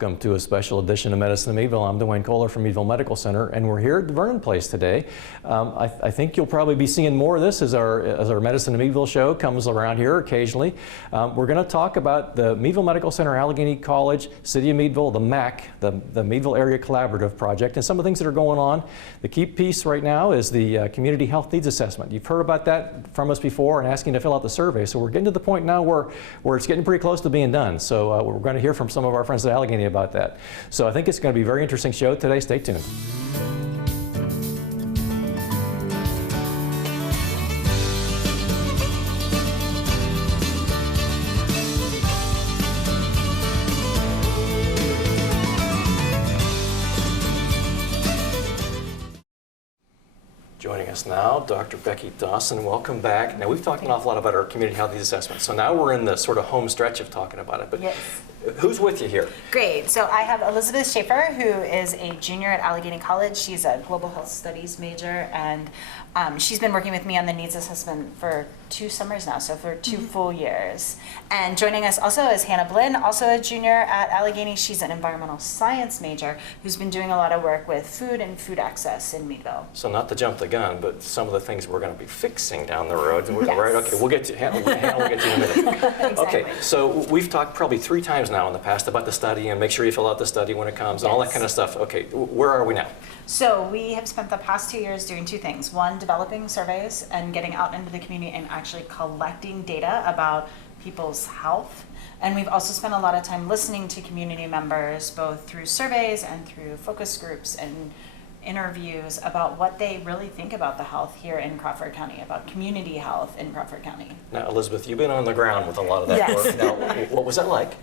Welcome to a special edition of Medicine in Meadville. I'm Dwayne Kohler from Meadville Medical Center, and we're here at the Vernon Place today. I think you'll probably be seeing more of this as our Medicine in Meadville show comes around here occasionally. We're going to talk about the Meadville Medical Center, Allegheny College, City of Meadville, the MAC, the Meadville Area Collaborative Project, and some of the things that are going on. The key piece right now is the Community Health Needs Assessment. You've heard about that from us before and asking to fill out the survey. So we're getting to the point now where it's getting pretty close to being done. So we're going to hear from some of our friends at Allegheny about that. So I think it's going to be a very interesting show today. Stay tuned. Joining us now, Dr. Becky Dawson. Welcome back. Now, we've talked an awful lot about our community health needs assessment. So now we're in the sort of home stretch of talking about it. But yes. Who's with you here? Great. So I have Elizabeth Schafer, who is a junior at Allegheny College. She's a global health studies major, and she's been working with me on the needs assessment for 2 summers now, so for 2 full years. And joining us also is Hannah Blinn, also a junior at Allegheny. She's an environmental science major who's been doing a lot of work with food and food access in Meadville. So not to jump the gun, but some of the things we're going to be fixing down the road. Yes. Right? Okay, we'll get to Hannah. We'll get to you in a minute. Exactly. Okay, so we've talked probably 3 times now in the past about the study and make sure you fill out the study when it comes and all that kind of stuff. Okay, where are we now? So we have spent the past 2 years doing 2 things. One, developing surveys and getting out into the community and actually collecting data about people's health. And we've also spent a lot of time listening to community members, both through surveys and through focus groups and interviews about what they really think about the health here in Crawford County, about community health in Crawford County. Now, Elizabeth, you've been on the ground with a lot of that Yes. work. Now, what was that like?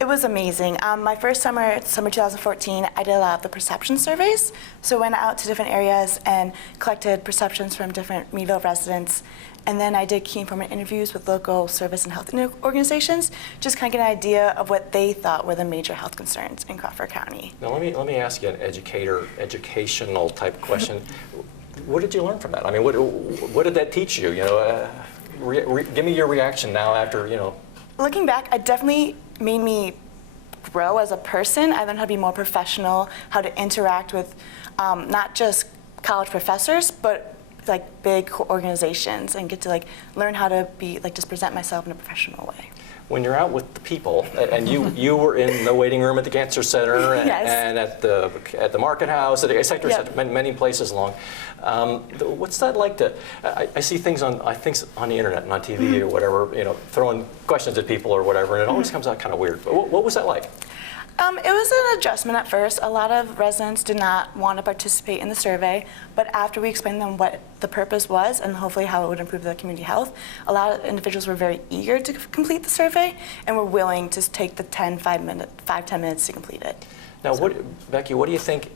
It was amazing. My first summer 2014, I did a lot of the perception surveys. So I went out to different areas and collected perceptions from different Meadville residents. And then I did key informant interviews with local service and health organizations, just kind of get an idea of what they thought were the major health concerns in Crawford County. Now, let me ask you an educational type question. What did you learn from that? I mean, what did that teach you? You know, give me your reaction now after, you know. Looking back, it definitely made me grow as a person. I learned how to be more professional, how to interact with not just college professors, but like big organizations, and get to like learn how to be like just present myself in a professional way. When you're out with the people, and you were in the waiting room at the Cancer Center Yes. and at the Market House, et cetera, Yep. many places along. What's that like to? I see things on the internet and on TV or whatever, you know, throwing questions at people or whatever, and it always comes out kind of weird. But what was that like? It was an adjustment at first. A lot of residents did not want to participate in the survey, but after we explained them what the purpose was and hopefully how it would improve the community health, a lot of individuals were very eager to complete the survey and were willing to take the 10 minutes to complete it. Now, Becky, what do you think?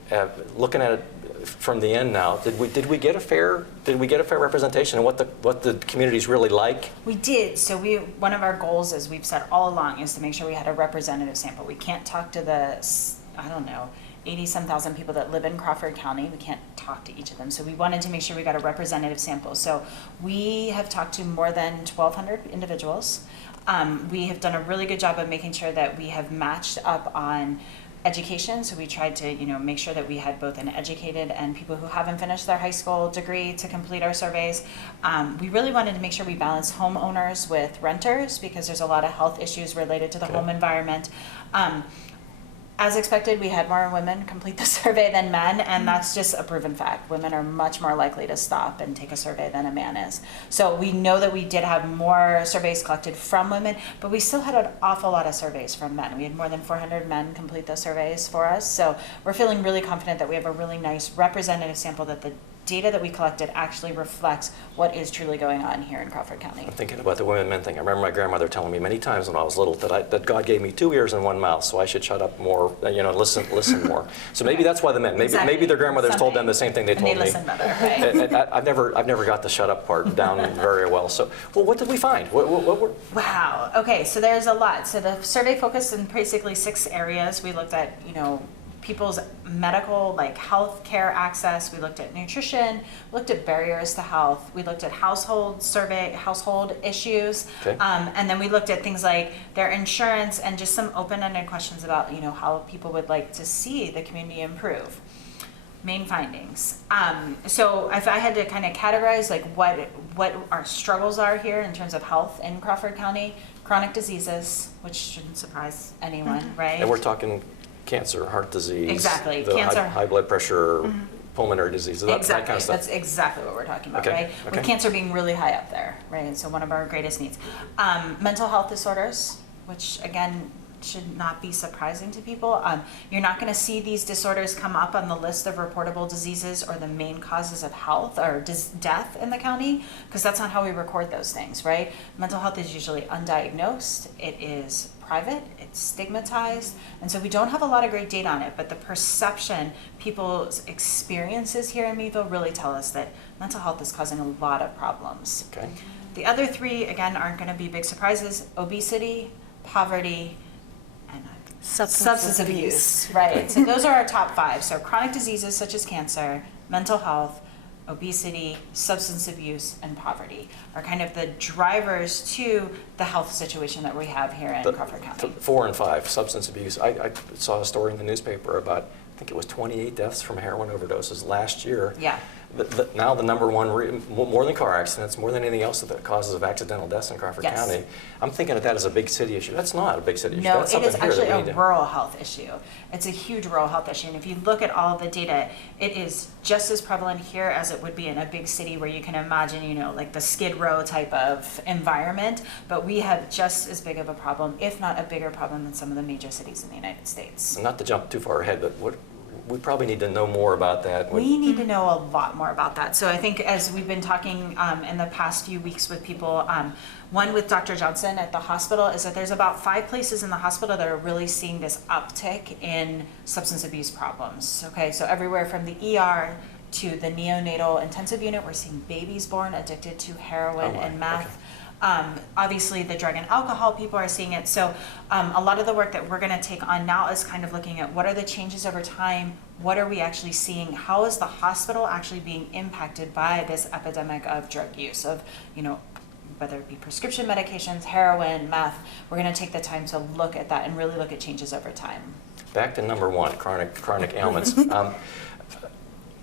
Looking at it from the end now, did we get a fair representation of what the community's really like? We did. So one of our goals, as we've said all along, is to make sure we had a representative sample. We can't talk to the, I don't know, 80-some thousand people that live in Crawford County. We can't talk to each of them. So we wanted to make sure we got a representative sample. So we have talked to more than 1,200 individuals. We have done a really good job of making sure that we have matched up on education, so we tried to, you know, make sure that we had both an educated and people who haven't finished their high school degree to complete our surveys. We really wanted to make sure we balanced homeowners with renters because there's a lot of health issues related to the home environment. As expected, we had more women complete the survey than men, and that's just a proven fact. Women are much more likely to stop and take a survey than a man is. So we know that we did have more surveys collected from women, but we still had an awful lot of surveys from men. We had more than 400 men complete those surveys for us. So we're feeling really confident that we have a really nice representative sample, that the data that we collected actually reflects what is truly going on here in Crawford County. I'm thinking about the women-men thing. I remember my grandmother telling me many times when I was little that God gave me 2 ears and 1 mouth, so I should shut up more, you know, listen more. So maybe that's why the men. Maybe their grandmothers told them the same thing they told me. And they listen better, right? And I've never got the shut up part down very well. So, well, what did we find? Wow. Okay, so there's a lot. So the survey focused in basically 6 areas. We looked at, you know, people's medical, like health care access. We looked at nutrition, looked at barriers to health. We looked at household issues. Okay. And then we looked at things like their insurance and just some open-ended questions about, how people would like to see the community improve. Main findings. So if I had to kind of categorize like what our struggles are here in terms of health in Crawford County, chronic diseases, which shouldn't surprise anyone, right? And we're talking cancer, heart disease. Exactly, the cancer. high blood pressure, pulmonary disease, that kind of stuff. That's exactly what we're talking about, Okay, right? okay. With cancer being really high up there, right? So one of our greatest needs. Mental health disorders, which again, should not be surprising to people. You're not going to see these disorders come up on the list of reportable diseases or the main causes of health or death in the county, because that's not how we record those things, right? Mental health is usually undiagnosed, it is private, it's stigmatized, and so we don't have a lot of great data on it, but the perception, people's experiences here in Meadville really tell us that mental health is causing a lot of problems. Okay. The other three, again, aren't going to be big surprises: obesity, poverty, and substance abuse. Right. So those are our top five. So chronic diseases such as cancer, mental health, obesity, substance abuse, and poverty are kind of the drivers to the health situation that we have here in Crawford County. 4 and 5, substance abuse. I saw a story in the newspaper about, I think it was 28 deaths from heroin overdoses last year. Yeah. Now the number one, more than car accidents, more than anything else that causes of accidental deaths in Crawford Yes. County. I'm thinking of that as a big city issue. That's not a big city issue. No, That's it is something here actually that we a need to- rural health issue. It's a huge rural health issue. And if you look at all the data, it is just as prevalent here as it would be in a big city where you can imagine, like the Skid Row type of environment. But we have just as big of a problem, if not a bigger problem, than some of the major cities in the United States. Not to jump too far ahead, but we probably need to know more about that. We need to know a lot more about that. So I think as we've been talking in the past few weeks with people, one with Dr. Johnson at the hospital is that there's about 5 places in the hospital that are really seeing this uptick in substance abuse problems. Okay, so everywhere from the ER to the neonatal intensive unit, we're seeing babies born addicted to heroin and meth. Okay. Obviously, the drug and alcohol people are seeing it. So a lot of the work that we're going to take on now is kind of looking at what are the changes over time, what are we actually seeing, how is the hospital actually being impacted by this epidemic of drug use, of, whether it be prescription medications, heroin, meth. We're going to take the time to look at that and really look at changes over time. Back to number 1, chronic ailments.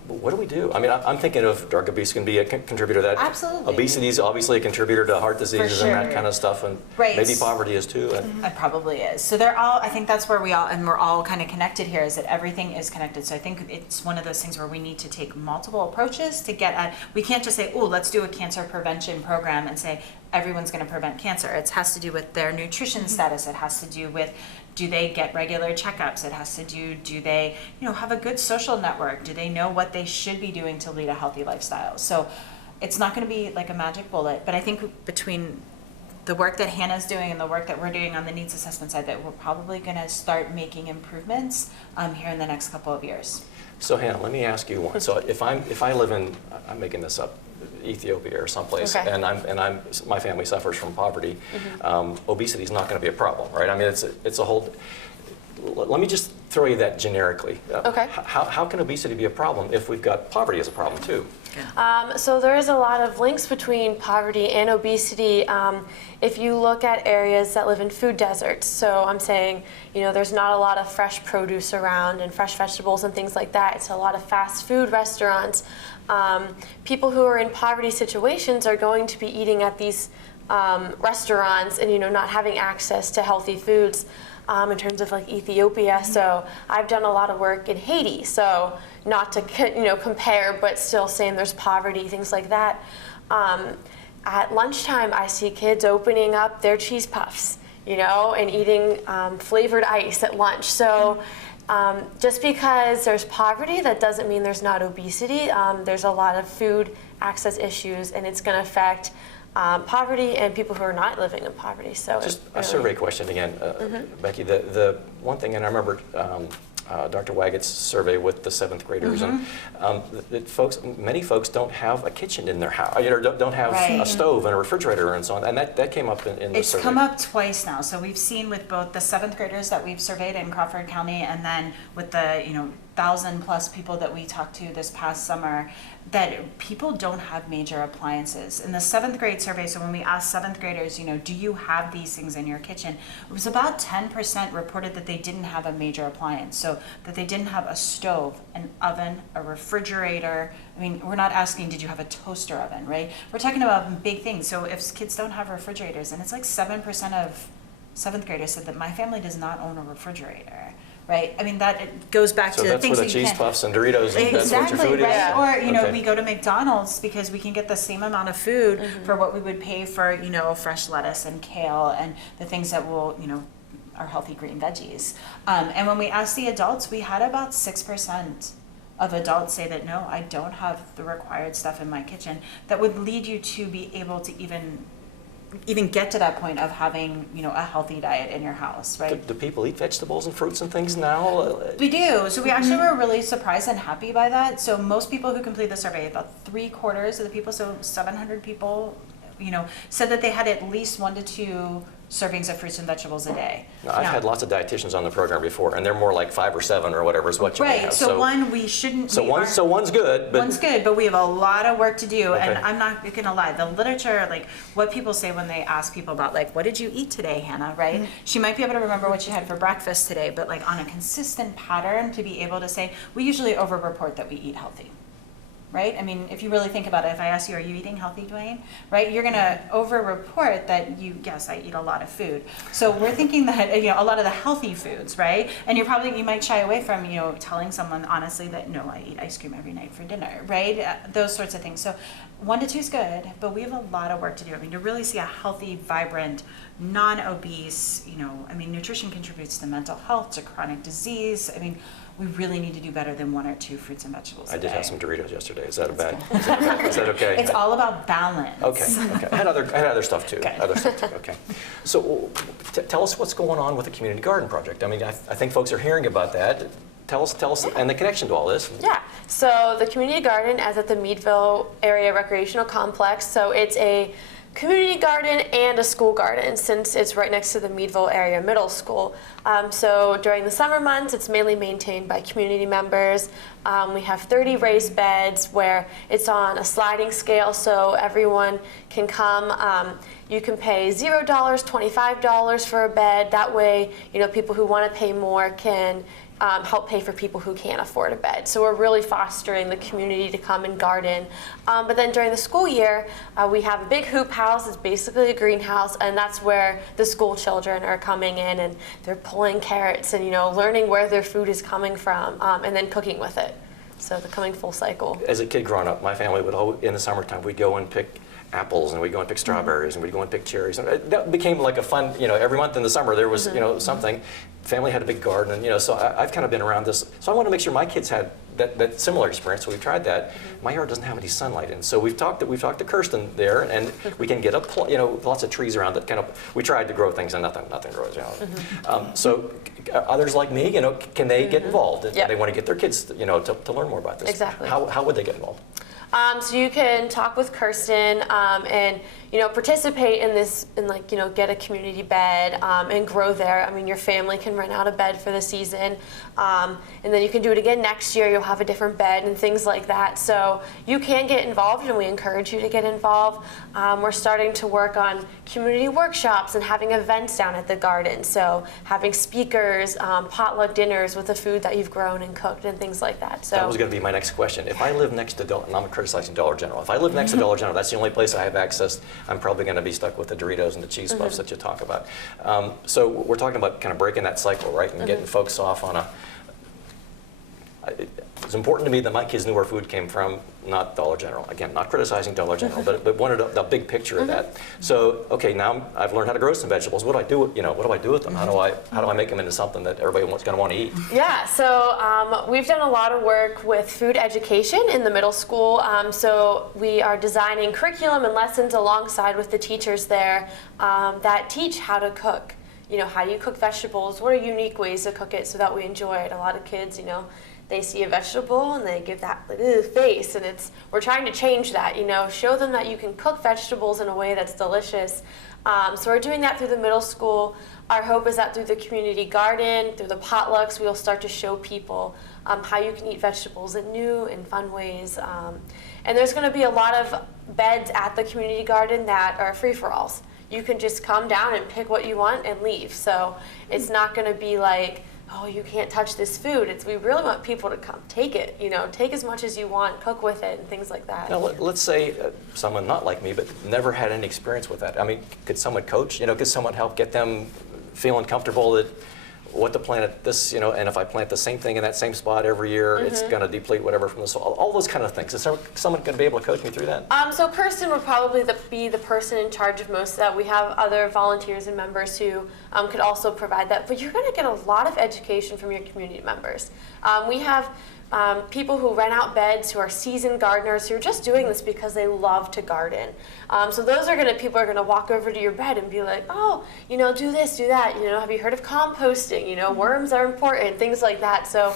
What do we do? I mean, I'm thinking of drug abuse can be a contributor to that. Absolutely. Obesity is obviously a contributor to heart diseases For and that sure. kind of stuff, and Right. maybe poverty is too. And It probably is. So they're all, I think that's where we're all kind of connected here, is that everything is connected. So I think it's one of those things where we need to take multiple approaches to get at, we can't just say, oh, let's do a cancer prevention program and say everyone's going to prevent cancer. It has to do with their nutrition status. It has to do with, do they get regular checkups? It has to do they, have a good social network? Do they know what they should be doing to lead a healthy lifestyle? So it's not going to be like a magic bullet, but I think between the work that Hannah's doing and the work that we're doing on the needs assessment side, that we're probably going to start making improvements here in the next couple of years. so Hannah, let me ask you one. So if I live in, I'm making this up, Ethiopia or someplace, Okay. and my family suffers from poverty, obesity is not going to be a problem, right? I mean, it's a whole. Let me just throw you that generically. Okay. How can obesity be a problem if we've got poverty as a problem too? So there is a lot of links between poverty and obesity. If you look at areas that live in food deserts, so I'm saying, there's not a lot of fresh produce around and fresh vegetables and things like that. It's a lot of fast food restaurants. People who are in poverty situations are going to be eating at these restaurants and not having access to healthy foods. In terms of like Ethiopia, so I've done a lot of work in Haiti, so not to compare, but still saying there's poverty, things like that. At lunchtime, I see kids opening up their cheese puffs, and eating flavored ice at lunch. So just because there's poverty, that doesn't mean there's not obesity. There's a lot of food access issues, and it's going to affect poverty and people who are not living in poverty. So Just a survey question again, Becky. The one thing, and I remember Dr. Waggett's survey with the 7th graders, and many folks don't have a kitchen in their house, don't have a stove and a refrigerator and so on, and that came up in the survey. It's come up twice now, so we've seen with both the 7th graders that we've surveyed in Crawford County, and then with the 1,000+ people that we talked to this past summer, that people don't have major appliances. In the 7th grade survey, so when we asked 7th graders, do you have these things in your kitchen, it was about 10% reported that they didn't have a major appliance. So that they didn't have a stove, an oven, a refrigerator. I mean, we're not asking, did you have a toaster oven, right? We're talking about big things. So if kids don't have refrigerators, and it's like 7% of 7th graders said that my family does not own a refrigerator. Right. I mean, that it goes back to the things So that's where the cheese puffs and Doritos, and that's what your food right? is? Or, we go to McDonald's because we can get the same amount of food for what we would pay for, fresh lettuce and kale and the things that will, are healthy green veggies. And when we asked the adults, we had about 6% of adults say that, no, I don't have the required stuff in my kitchen that would lead you to be able to even get to that point of having, a healthy diet in your house, right? Do people eat vegetables and fruits and things now? We do. So we actually were really surprised and happy by that. So most people who complete the survey, about 3/4 of the people, so 700 people, said that they had at least 1 to 2 servings of fruits and vegetables a day. Now, I've had lots of dietitians on the program before, and they're more like 5 or 7 or whatever is what you may have. Right. So one, we shouldn't. So one's good. But one's good, but we have a lot of work to do. Okay. And I'm not going to lie. The literature, like what people say when they ask people about, like, what did you eat today, Hannah? Right? She might be able to remember what she had for breakfast today, but like on a consistent pattern to be able to say, we usually over-report that we eat healthy. Right? I mean, if you really think about it, if I ask you, are you eating healthy, Dwayne? Right? You're going to over-report that yes, I eat a lot of food. So we're thinking that, a lot of the healthy foods, right? And you might shy away from, telling someone honestly that, no, I eat ice cream every night for dinner, right? Those sorts of things. So 1 to 2 is good, but we have a lot of work to do. I mean, to really see a healthy, vibrant, non-obese, nutrition contributes to mental health, to chronic disease. I mean, we really need to do better than 1 or 2 fruits and vegetables a day. I did have some Doritos yesterday. Is that okay? It's all about balance. Okay. I had other stuff too. Okay. So tell us what's going on with the community garden project. I mean, I think folks are hearing about that. Tell us, and the connection to all this. Yeah. So the community garden is at the Meadville Area Recreational Complex. So it's a community garden and a school garden since it's right next to the Meadville Area Middle School. So during the summer months, it's mainly maintained by community members. We have 30 raised beds where it's on a sliding scale, so everyone can come. You can pay $0, $25 for a bed. That way, people who want to pay more can help pay for people who can't afford a bed. So we're really fostering the community to come and garden. But then during the school year, we have a big hoop house. It's basically a greenhouse, and that's where the school children are coming in and they're pulling carrots and learning where their food is coming from, and then cooking with it. So they're coming full cycle. As a kid growing up, my family would in the summertime we'd go and pick apples, and we'd go and pick strawberries, and we'd go and pick cherries. And that became like a fun, every month in the summer there was, something. Family had a big garden, and, so I've kind of been around this. So I want to make sure my kids had that similar experience. So we've tried that. My yard doesn't have any sunlight in, so we've talked to Kirsten there, and we can get lots of trees around that kind of. We tried to grow things, and nothing grows. So others like me, can they get involved? Yep. They want to get their kids, to learn more about this. Exactly. How would they get involved? So you can talk with Kirsten and participate in this and get a community bed and grow there. I mean, your family can rent out a bed for the season, and then you can do it again next year. You'll have a different bed and things like that. So you can get involved, and we encourage you to get involved. We're starting to work on community workshops and having events down at the garden. So having speakers, potluck dinners with the food that you've grown and cooked and things like that. So that was going to be my next question. If I live next to and I'm criticizing Dollar General. If I live next to Dollar General, that's the only place I have access. I'm probably going to be stuck with the Doritos and the cheese puffs that you talk about. So we're talking about kind of breaking that cycle, right, and getting folks off on a. It's important to me that my kids knew where food came from, not Dollar General. Again, not criticizing Dollar General, but wanted the big picture of that. So, okay, now I've learned how to grow some vegetables. What do I do? What do I do with them? How do I make them into something that everybody going to want to eat? Yeah, so we've done a lot of work with food education in the middle school. So we are designing curriculum and lessons alongside with the teachers there that teach how to cook. how do you cook vegetables? What are unique ways to cook it so that we enjoy it? A lot of kids, they see a vegetable and they give that face, and we're trying to change that, show them that you can cook vegetables in a way that's delicious. So we're doing that through the middle school. Our hope is that through the community garden, through the potlucks, we'll start to show people how you can eat vegetables in new and fun ways. And there's going to be a lot of beds at the community garden that are free-for-alls. You can just come down and pick what you want and leave. So it's not going to be like, oh, you can't touch this food. We really want people to come take it, take as much as you want, cook with it, and things like that. Now, let's say someone not like me, but never had any experience with that. I mean, could someone coach? Could someone help get them feeling comfortable that what to plant at this, and if I plant the same thing in that same spot every year, it's going to deplete whatever from the soil. All those kind of things. Is someone going to be able to coach me through that? So Kirsten would probably be the person in charge of most of that. We have other volunteers and members who could also provide that. But you're going to get a lot of education from your community members. We have people who rent out beds, who are seasoned gardeners, who are just doing this because they love to garden. So those people are going to walk over to your bed and be like, oh, do this, do that. Have you heard of composting? Worms are important, things like that. So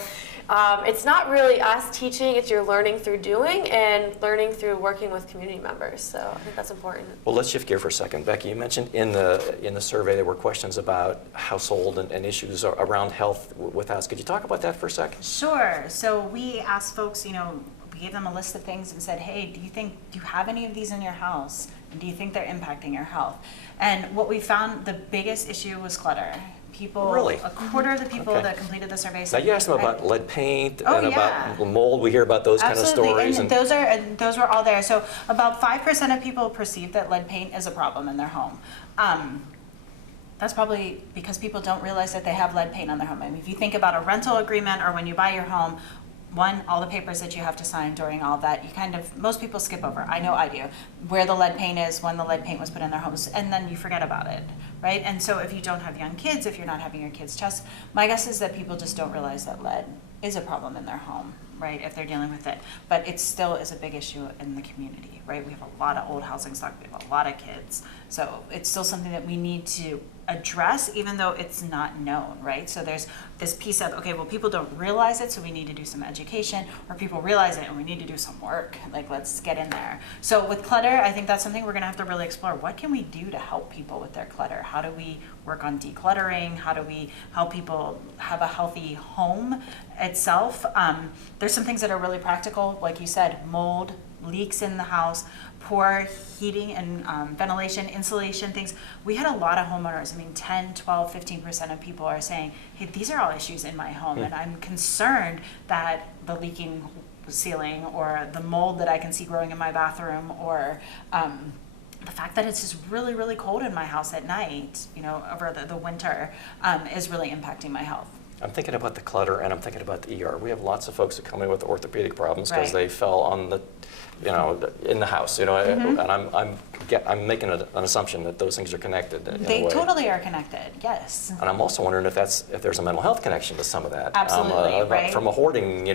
it's not really us teaching, it's you're learning through doing and learning through working with community members. So I think that's important. Well, let's shift gear for a second. Becky, you mentioned in the survey there were questions about household and issues around health with us. Could you talk about that for a second? Sure. So we asked folks, we gave them a list of things and said, hey, do you have any of these in your house? And do you think they're impacting your health? And what we found, the biggest issue was clutter. People, really? A quarter of the people that completed the survey Now said, you asked them about lead paint and yeah. about mold. We hear about those Absolutely. kind of stories. And those were all there. So about 5% of people perceive that lead paint is a problem in their home. That's probably because people don't realize that they have lead paint on their home. I mean, if you think about a rental agreement or when you buy your home, all the papers that you have to sign during all that, most people skip over. I know I do. Where the lead paint is, when the lead paint was put in their homes, and then you forget about it, right? And so if you don't have young kids, if you're not having your kids test, my guess is that people just don't realize that lead is a problem in their home, right, if they're dealing with it. But it still is a big issue in the community, right? We have a lot of old housing stock, we have a lot of kids. So it's still something that we need to address, even though it's not known, right? So there's this piece of, okay, well, people don't realize it, so we need to do some education, or people realize it and we need to do some work. Like, let's get in there. So with clutter, I think that's something we're gonna have to really explore. What can we do to help people with their clutter? How do we work on decluttering? How do we help people have a healthy home itself? There's some things that are really practical, like you said, mold, leaks in the house, poor heating and ventilation, insulation, things. We had a lot of homeowners, 10, 12, 15% of people are saying, hey, these are all issues in my home, and I'm concerned that the leaking ceiling or the mold that I can see growing in my bathroom, or the fact that it's just really, really cold in my house at night, over the winter, is really impacting my health. I'm thinking about the clutter, and I'm thinking about the ER. We have lots of folks who come in with orthopedic problems because they fell on the, in the house, and I'm making an assumption that those things are connected. They totally are connected, yes. And I'm also wondering if there's a mental health connection to some of that. Absolutely, right. From a hoarding,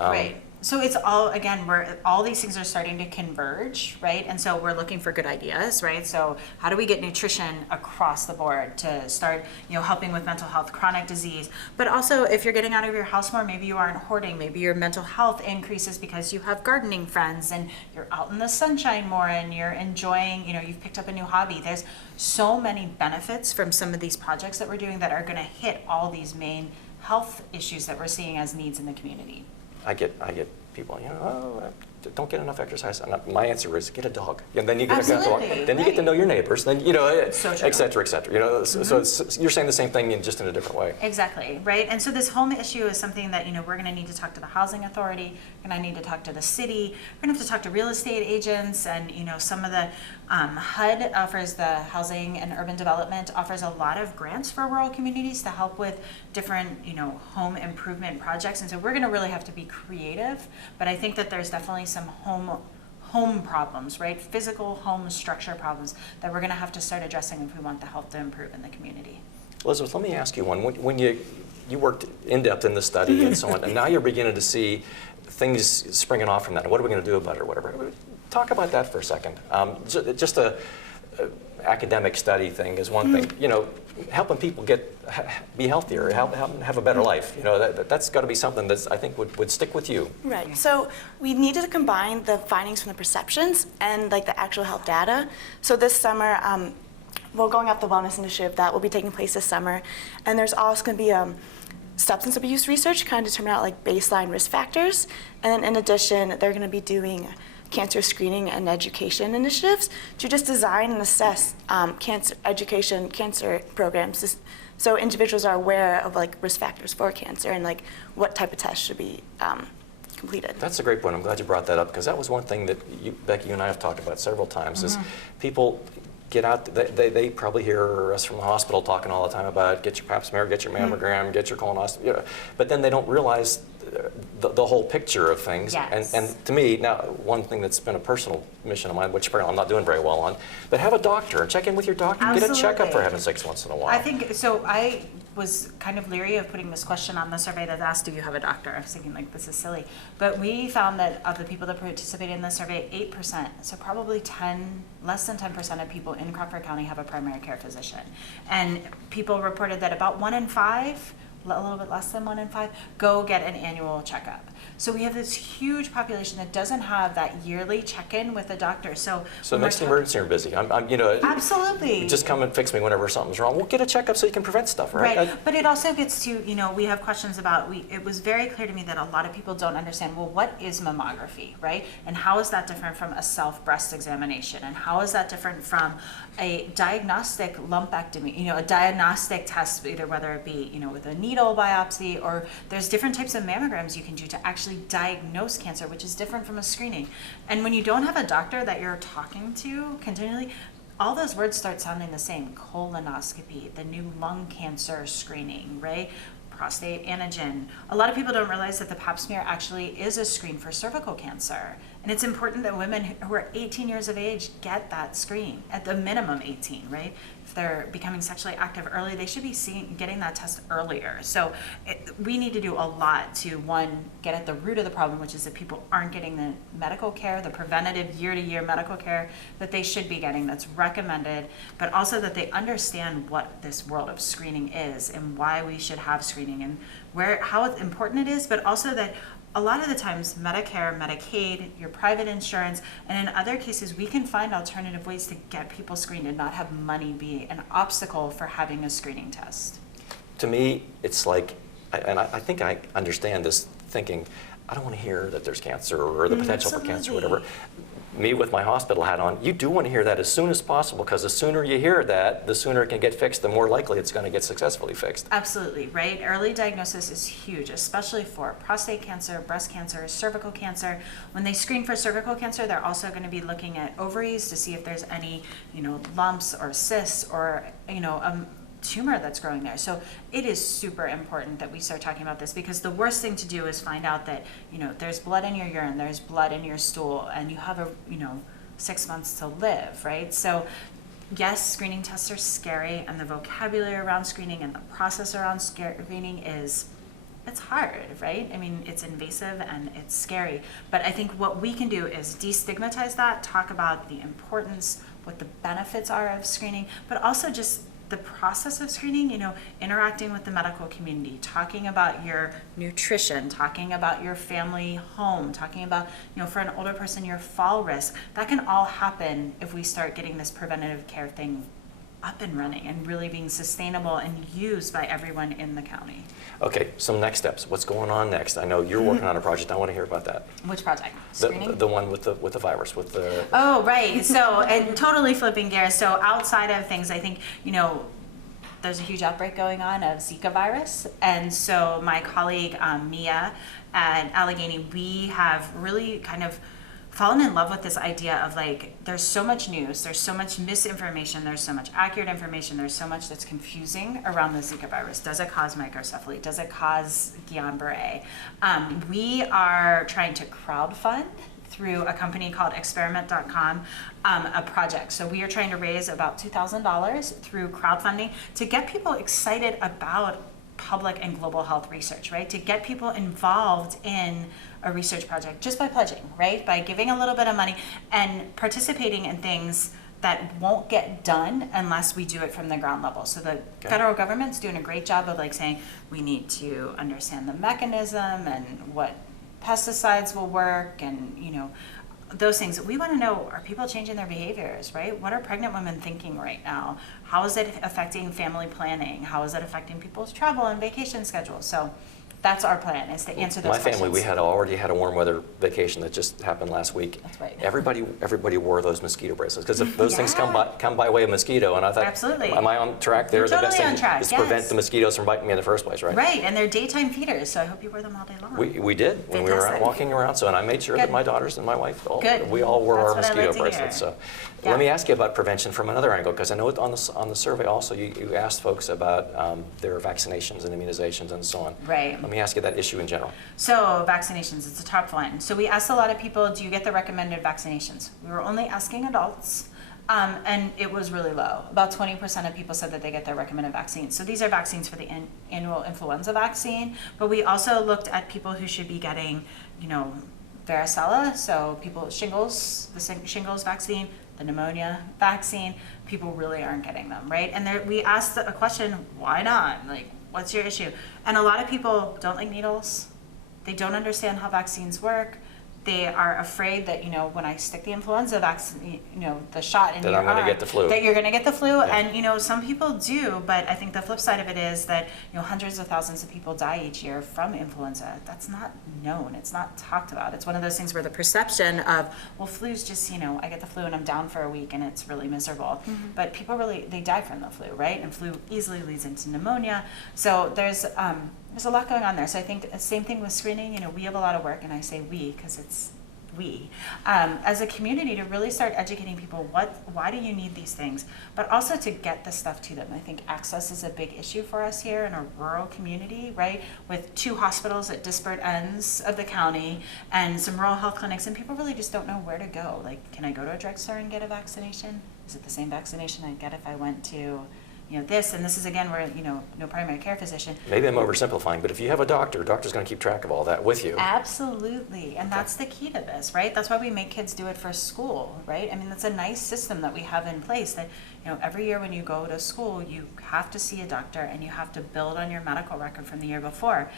right. So it's all, again, all these things are starting to converge, right? And so we're looking for good ideas, right? So how do we get nutrition across the board to start, helping with mental health, chronic disease, but also if you're getting out of your house more, maybe you aren't hoarding, maybe your mental health increases because you have gardening friends and you're out in the sunshine more and you're enjoying, you've picked up a new hobby. There's so many benefits from some of these projects that we're doing that are going to hit all these main health issues that we're seeing as needs in the community. I get people, don't get enough exercise. And my answer is get a dog, and then you get a dog. Then you get to know your neighbors. Then et cetera, et cetera. So you're saying the same thing just in a different way. Exactly, right. And so this home issue is something that we're going to need to talk to the housing authority. We're going to need to talk to the city. We're going to have to talk to real estate agents, and some of the HUD offers, the Housing and Urban Development offers a lot of grants for rural communities to help with different home improvement projects. And so we're going to really have to be creative. But I think that there's definitely some home problems, right? Physical home structure problems that we're going to have to start addressing if we want the health to improve in the community. Elizabeth, let me ask you one. When you worked in depth in the study and so on, and now you're beginning to see things springing off from that. What are we going to do about it or whatever? Talk about that for a second. Just academic study thing is one thing. You know, helping people be healthier, have a better life. You know, that's got to be something that I think would stick with you. Right. So we needed to combine the findings from the perceptions and like the actual health data. So this summer, we're going off the wellness initiative that will be taking place this summer, and there's also going to be substance abuse research, kind of determine out like baseline risk factors, and then in addition, they're going to be doing cancer screening and education initiatives to just design and assess cancer programs, so individuals are aware of like risk factors for cancer and like what type of tests should be completed. That's a great point. I'm glad you brought that up, because that was one thing that Becky, you and I have talked about several times. Is people get out, they probably hear us from the hospital talking all the time about get your pap smear, get your mammogram, get your colonoscopy, you know, but then they don't realize the whole picture of things. Yes. And to me, now, one thing that's been a personal mission of mine, which apparently I'm not doing very well on, but have a doctor, check in with your doctor, get a checkup for heaven's sakes once in a while. I think, so I was kind of leery of putting this question on the survey that asked, do you have a doctor? I was thinking like, this is silly. But we found that of the people that participated in the survey, 8%, so probably less than 10% of people in Crawford County have a primary care physician. And people reported that about 1 in 5, a little bit less than 1 in 5, go get an annual checkup. So we have this huge population that doesn't have that yearly check-in with a doctor. So it makes the emergency room busy. I'm you know, absolutely. Just come and fix me whenever something's wrong. Well, get a checkup so you can prevent stuff, right? Right, but it also gets to, you know, we have questions about, it was very clear to me that a lot of people don't understand, well, what is mammography, right? And how is that different from a self-breast examination? And how is that different from a diagnostic lumpectomy, you know, a diagnostic test, either whether it be, you know, with a needle biopsy, or there's different types of mammograms you can do to actually diagnose cancer, which is different from a screening. And when you don't have a doctor that you're talking to continually, all those words start sounding the same. Colonoscopy, the new lung cancer screening, right? Prostate antigen. A lot of people don't realize that the pap smear actually is a screen for cervical cancer. And it's important that women who are 18 years of age get that screen, at the minimum 18, right? If they're becoming sexually active early, they should be getting that test earlier. So we need to do a lot to, one, get at the root of the problem, which is that people aren't getting the medical care, the preventative year-to-year medical care that they should be getting, that's recommended, but also that they understand what this world of screening is and why we should have screening and how important it is, but also that a lot of the times Medicare, Medicaid, your private insurance, and in other cases we can find alternative ways to get people screened and not have money be an obstacle for having a screening test. To me, it's like, and I think I understand this thinking, I don't want to hear that there's cancer or the potential for cancer or whatever. Me with my hospital hat on, you do want to hear that as soon as possible, because the sooner you hear that, the sooner it can get fixed, the more likely it's going to get successfully fixed. Absolutely, right? Early diagnosis is huge, especially for prostate cancer, breast cancer, cervical cancer. When they screen for cervical cancer, they're also going to be looking at ovaries to see if there's any, you know, lumps or cysts or, you know, tumor that's growing there. So it is super important that we start talking about this, because the worst thing to do is find out that, you know, there's blood in your urine, there's blood in your stool, and you have 6 months to live, right? So yes, screening tests are scary, and the vocabulary around screening and the process around screening it's hard, right? I mean, it's invasive and it's scary, but I think what we can do is destigmatize that, talk about the importance, what the benefits are of screening, but also just the process of screening, you know, interacting with the medical community, talking about your nutrition, talking about your family home, talking about, you know, for an older person, your fall risk. That can all happen if we start getting this preventative care thing up and running and really being sustainable and used by everyone in the county. Okay, some next steps. What's going on next? I know you're working on a project. I want to hear about that. Which project? Screening? The one with the virus, with the... Oh, right. So, and totally flipping gears. So outside of things, I think, you know, there's a huge outbreak going on of Zika virus. And so my colleague, Mia at Allegheny, we have really kind of fallen in love with this idea of like, there's so much news, there's so much misinformation, there's so much accurate information, there's so much that's confusing around the Zika virus. Does it cause microcephaly? Does it cause Guillain-Barré? We are trying to crowdfund through a company called experiment.com, a project. So we are trying to raise about $2,000 through crowdfunding to get people excited about public and global health research, right? To get people involved in a research project just by pledging, right? By giving a little bit of money and participating in things that won't get done unless we do it from the ground level. So the federal government's doing a great job of like saying, we need to understand the mechanism and what pesticides will work and, you know, those things. We want to know, are people changing their behaviors, right? What are pregnant women thinking right now? How is it affecting family planning? How is it affecting people's travel and vacation schedules? So that's our plan, is to answer those questions. My family, we had already had a warm weather vacation that just happened last week. That's right. Everybody wore those mosquito bracelets because those things come by way of mosquito, and I thought, absolutely. Am I on track there? You're the totally best thing on track, is to prevent the mosquitoes from biting me in the first place, right? Right, and they're daytime feeders, so I hope you wear them all day long. We did when we were out Fantastic. walking around. So, and I made sure that my daughters and my wife, we all wore That's our what I mosquito like to bracelets. hear. So, Yeah. let me ask you about prevention from another angle, because I know on the survey also you asked folks about their vaccinations and immunizations and so on. Right. Let me ask you that issue in general. So vaccinations, it's a top one. So we asked a lot of people, do you get the recommended vaccinations? We were only asking adults, and it was really low. About 20% of people said that they get their recommended vaccines. So these are vaccines for the annual influenza vaccine, but we also looked at people who should be getting, you know, varicella, so people with shingles, the shingles vaccine, the pneumonia vaccine, people really aren't getting them, right? And we asked a question, why not? Like, what's your issue? And a lot of people don't like needles. They don't understand how vaccines work. They are afraid that, you know, when I stick the influenza vaccine, you know, the shot in That your I'm gonna arm, get the flu. that you're going to get the flu. Yeah. And, you know, some people do, but I think the flip side of it is that, you know, hundreds of thousands of people die each year from influenza. That's not known. It's not talked about. It's one of those things where the perception of, well, flu's just, you know, I get the flu and I'm down for a week and it's really miserable. Mm-hmm. But people really, they die from the flu, right? And flu easily leads into pneumonia. So there's a lot going on there. So I think the same thing with screening. You know, we have a lot of work, and I say we because it's we, as a community, to really start educating people why do you need these things, but also to get the stuff to them. I think access is a big issue for us here in a rural community, right? With 2 hospitals at disparate ends of the county and some rural health clinics, and people really just don't know where to go. Like, can I go to a drugstore and get a vaccination? Is it the same vaccination I'd get if I went to, you know, this? And this is again where, you know, no primary care physician. Maybe I'm oversimplifying, but if you have a doctor's going to keep track of all that with you. Absolutely, and that's the key to this, right? That's why we make kids do it for school, right? I mean, that's a nice system that we have in place that, you know, every year when you go to school, you have to see a doctor and you have to build on your medical record from the year before.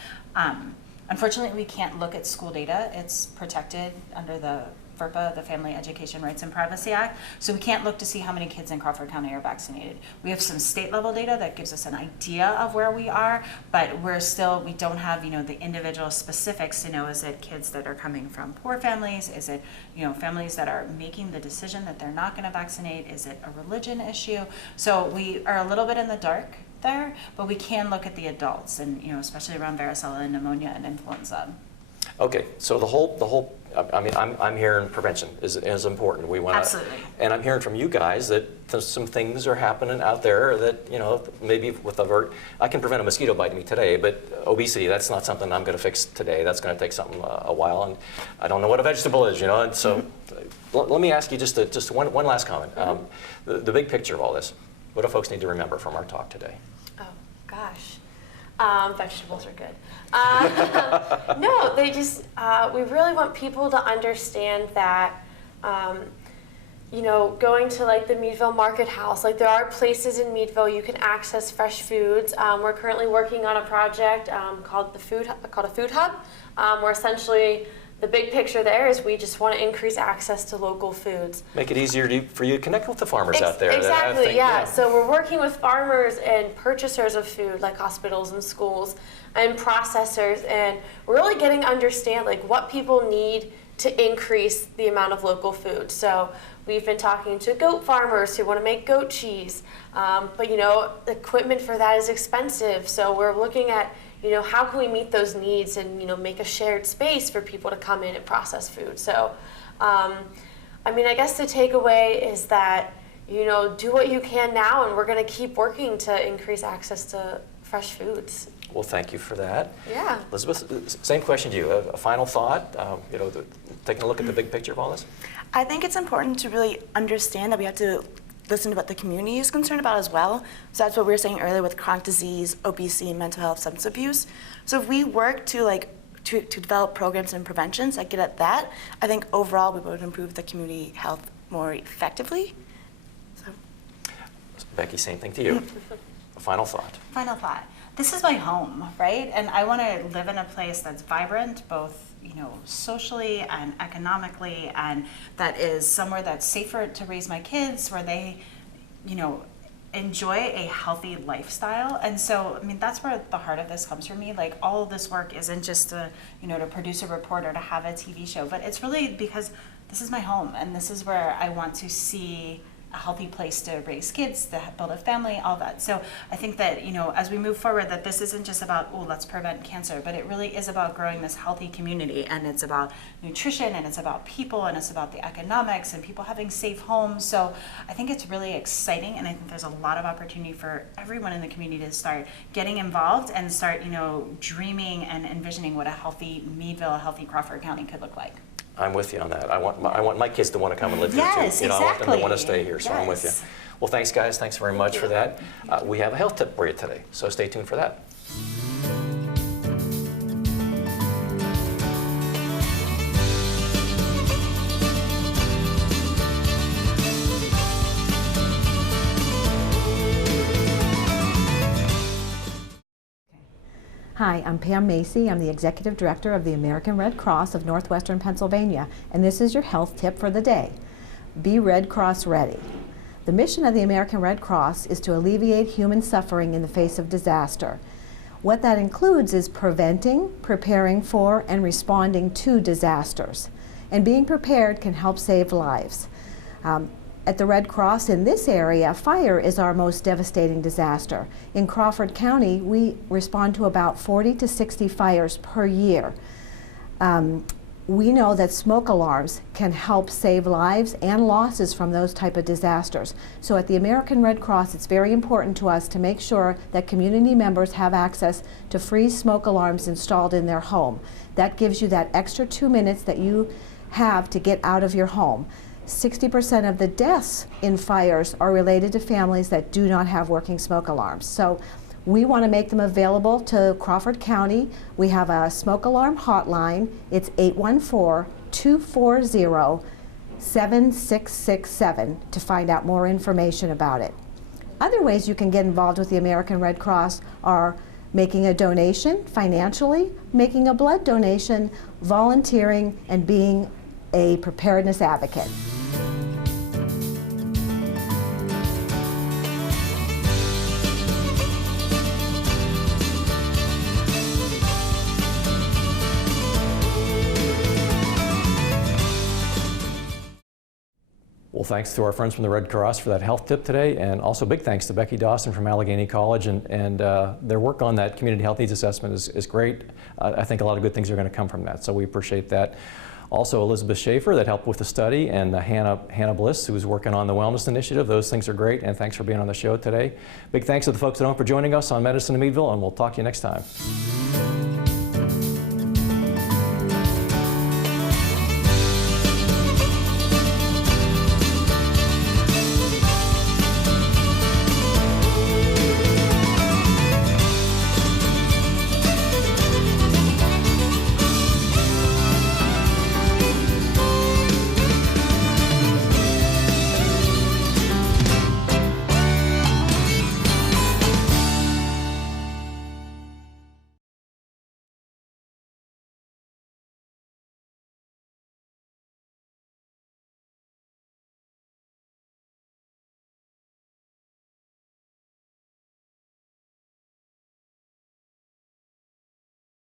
Unfortunately, we can't look at school data. It's protected under the FERPA, the Family Education Rights and Privacy Act. So we can't look to see how many kids in Crawford County are vaccinated. We have some state level data that gives us an idea of where we are, but we don't have, you know, the individual specifics to know, is it kids that are coming from poor families? Is it, you know, families that are making the decision that they're not going to vaccinate? Is it a religion issue? So we are a little bit in the dark there, but we can look at the adults and, you know, especially around varicella and pneumonia and influenza. Okay, so the whole. I mean, I'm hearing prevention is important. We want Absolutely. And I'm hearing from you guys that some things are happening out there that, you know, maybe I can prevent a mosquito biting me today, but obesity, that's not something I'm going to fix today. That's going to take something a while, and I don't know what a vegetable is, you know. And so, let me ask you just one last comment. The big picture of all this. What do folks need to remember from our talk today? Oh, gosh. Vegetables are good. No, they just, we really want people to understand that, you know, going to like the Meadville Market House, like there are places in Meadville you can access fresh foods. We're currently working on a project called a Food Hub, where essentially the big picture there is we just want to increase access to local foods. Make it easier for you to connect with the farmers out there. Exactly, yeah. So we're working with farmers and purchasers of food, like hospitals and schools, and processors, and we're really getting to understand like what people need to increase the amount of local food. So we've been talking to goat farmers who want to make goat cheese, but you know, the equipment for that is expensive. So we're looking at, you know, how can we meet those needs and, you know, make a shared space for people to come in and process food. So, I mean, I guess the takeaway is that, you know, do what you can now, and we're going to keep working to increase access to fresh foods. Well, thank you for that. Yeah. Elizabeth, same question to you. A final thought, you know, taking a look at the big picture of all this? I think it's important to really understand that we have to listen to what the community is concerned about as well. So that's what we were saying earlier with chronic disease, obesity, mental health, substance abuse. So if we work to develop programs and preventions that get at that, I think overall we would improve the community health more effectively. Becky, same thing to you. A final thought. Final thought. This is my home, right? And I want to live in a place that's vibrant, both socially and economically, and that is somewhere that's safer to raise my kids, where they, enjoy a healthy lifestyle. And so, I mean, that's where the heart of this comes for me. Like, all of this work isn't just to produce a report or to have a TV show, but it's really because this is my home, and this is where I want to see a healthy place to raise kids, to build a family, all that. So I think that, as we move forward, that this isn't just about, oh, let's prevent cancer, but it really is about growing this healthy community, and it's about nutrition, and it's about people, and it's about the economics, and people having safe homes. So I think it's really exciting, and I think there's a lot of opportunity for everyone in the community to start getting involved and start, dreaming and envisioning what a healthy Meadville, a healthy Crawford County could look like. I'm with you on that. I want my kids to want to come and live here too. Yes, I want them to exactly. want to stay here, so I'm with you. Yes. Well, thanks guys. Thanks very much for that. We have a health tip for you today, so stay tuned for that. Hi, I'm Pam Macy. I'm the Executive Director of the American Red Cross of Northwestern Pennsylvania, and this is your health tip for the day. Be Red Cross ready. The mission of the American Red Cross is to alleviate human suffering in the face of disaster. What that includes is preventing, preparing for, and responding to disasters. And being prepared can help save lives. At the Red Cross in this area, fire is our most devastating disaster. In Crawford County, we respond to about 40 to 60 fires per year. We know that smoke alarms can help save lives and losses from those type of disasters. So at the American Red Cross, it's very important to us to make sure that community members have access to free smoke alarms installed in their home. That gives you that extra 2 minutes that you have to get out of your home. 60% of the deaths in fires are related to families that do not have working smoke alarms. So we want to make them available to Crawford County. We have a smoke alarm hotline. It's 814-240-7667 to find out more information about it. Other ways you can get involved with the American Red Cross are making a donation financially, making a blood donation, volunteering, and being a preparedness advocate. Well, thanks to our friends from the Red Cross for that health tip today, and also big thanks to Becky Dawson from Allegheny College, and their work on that community health needs assessment is great. I think a lot of good things are going to come from that, so we appreciate that. Also, Elizabeth Schafer that helped with the study, and Hannah Bliss, who's working on the wellness initiative. Those things are great, and thanks for being on the show today. Big thanks to the folks at home for joining us on Medicine in Meadville, and we'll talk to you next time.